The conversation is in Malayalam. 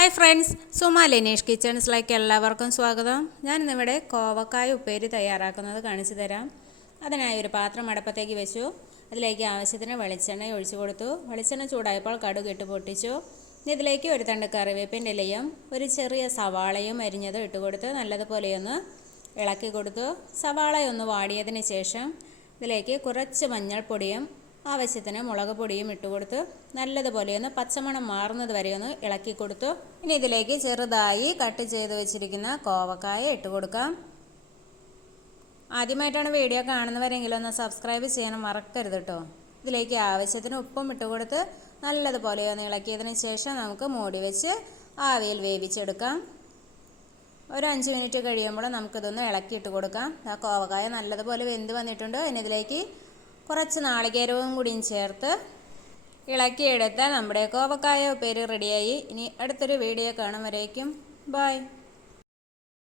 ഹായ് ഫ്രണ്ട്സ് സുമ ലിനേഷ് കിച്ചൺസിലേക്ക് എല്ലാവർക്കും സ്വാഗതം. ഞാൻ ഞാനിന്നിവിടെ കോവക്കായ ഉപ്പേരി തയ്യാറാക്കുന്നത് കാണിച്ചു തരാം. അതിനായി ഒരു പാത്രം അടപ്പത്തേക്ക് വെച്ചു. അതിലേക്ക് ആവശ്യത്തിന് വെളിച്ചെണ്ണ ഒഴിച്ചു കൊടുത്തു. വെളിച്ചെണ്ണ ചൂടായപ്പോൾ കടുക് ഇട്ട് പൊട്ടിച്ചു. ഇതിലേക്ക് ഒരു തണ്ട് കറിവേപ്പിന്റെ ഇലയും ഒരു ചെറിയ സവാളയും അരിഞ്ഞത് ഇട്ട് കൊടുത്ത് നല്ലതുപോലെയൊന്ന് ഇളക്കി കൊടുത്തു. സവാളയൊന്ന് വാടിയതിന് ശേഷം ഇതിലേക്ക് കുറച്ച് മഞ്ഞൾപ്പൊടിയും ആവശ്യത്തിന് മുളക് പൊടിയും ഇട്ടുകൊടുത്ത് നല്ലതുപോലെ ഒന്ന് പച്ചമണം മാറുന്നത് വരെ ഒന്ന് ഇളക്കി കൊടുത്തു. ഇനി ഇതിലേക്ക് ചെറുതായി കട്ട് ചെയ്ത് വെച്ചിരിക്കുന്ന കോവക്കായ ഇട്ട് കൊടുക്കാം. ആദ്യമായിട്ടാണ് വീഡിയോ കാണുന്നവരെങ്കിലും ഒന്ന് സബ്സ്ക്രൈബ് ചെയ്യാൻ മറക്കരുത് കേട്ടോ ഇതിലേക്ക് ആവശ്യത്തിന് ഉപ്പും ഇട്ട് കൊടുത്ത് നല്ലതുപോലെ ഒന്ന് ഇളക്കിയതിന് ശേഷം നമുക്ക് മൂടി വെച്ച് ആവിയിൽ വേവിച്ചെടുക്കാം. ഒരു അഞ്ച് മിനിറ്റ് കഴിയുമ്പോൾ നമുക്കിതൊന്ന് ഇളക്കിയിട്ട് കൊടുക്കാം. ആ കോവക്കായ നല്ലതുപോലെ വെന്ത് വന്നിട്ടുണ്ട്. ഇനി ഇതിലേക്ക് കുറച്ച് നാളികേരവും കൂടിയും ചേർത്ത് ഇളക്കിയെടുത്താൽ നമ്മുടെ കോവക്കായ ഉപ്പേരി റെഡിയായി ഇനി അടുത്തൊരു വീഡിയോ കാണും വരേക്കും. ബായ്